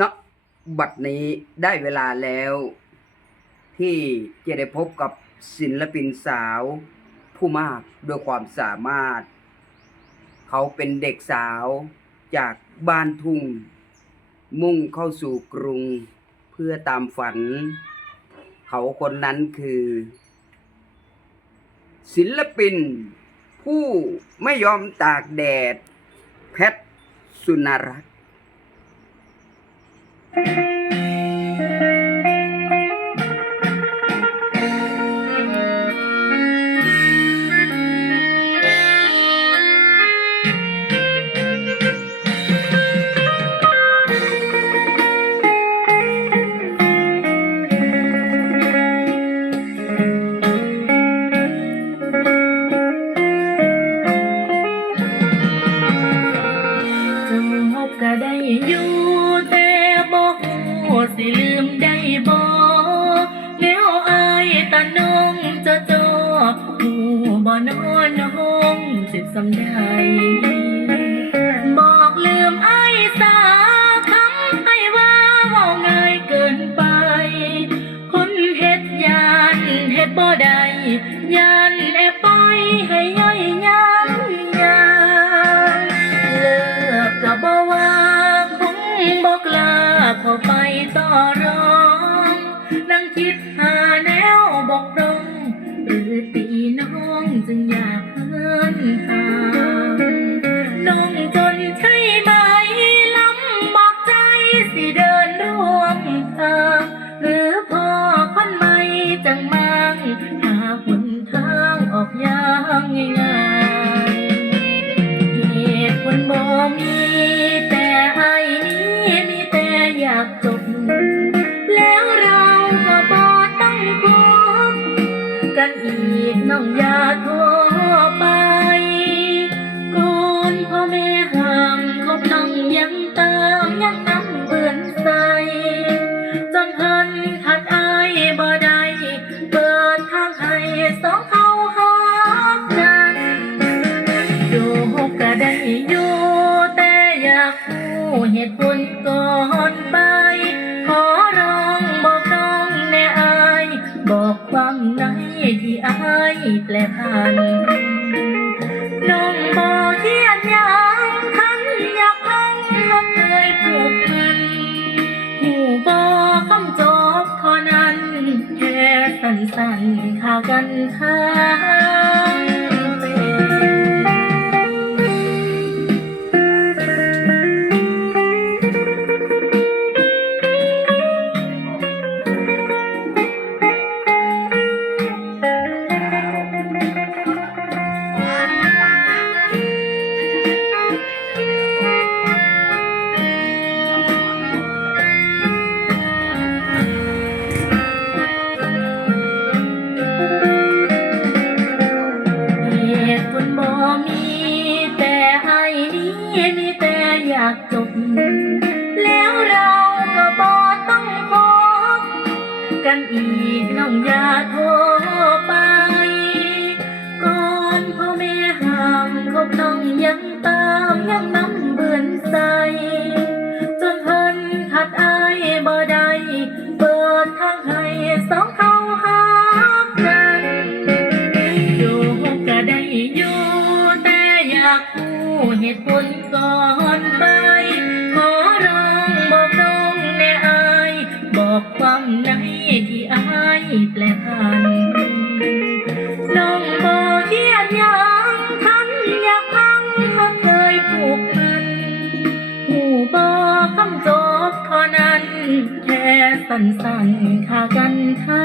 ณบัดนี้ได้เวลาแล้ว ที่จะได้พบกับศิลปินสาว ผู้มากด้วยความสามารถ เขาเป็นเด็กสาวจากบ้านทุ่ง มุ่งเข้าสู่กรุงเพื่อตามฝัน เขาคนนั้นคือ ศิลปิน ผู้ไม่ยอมตากแดด แพทสุนรัต น์จู สิลืมได้บ่แนวอายตาน้องจะจอฮู้บ่นอนน้องเจ็บสำใดบอกลืมอายสาคำไอ้ว่าว้าง่ายเกินไป คนเฮ็ดยานเฮ็ดบ่ได้ยาน สิเดินร่วมทางหรือพอคนใหม่จังมังหาหนทางออกยางง่ายเหตุผลบ่มีแต่ไอ้นี้มีแต่อยากจบ แล้วเราก็บ่ต้องคบกันอีกน้องอย่าโทรไปก่อนพ่อแม่ห้ามคบน้องยังตา สองเขาหากันอยู่ก็ได้อยู่ แต่อยากรู้เหตุผลก่อนไป ขอร้องบอกน้องแน่อาย บอกความในที่อายแปลพัน สั่นขากันทา กันอีกน้องอย่าโทรไป ก่อนพ่อแม่ห้ามคบน้องยังตามยังน้ำเบือนใส จนเพิ่นขัดอายบ่ได้เปิดทางให้สองเขาหากันอยู่ก็ได้อยู่แต่อยากรู้เหตุผลก่อน สั้นๆข่ากันทา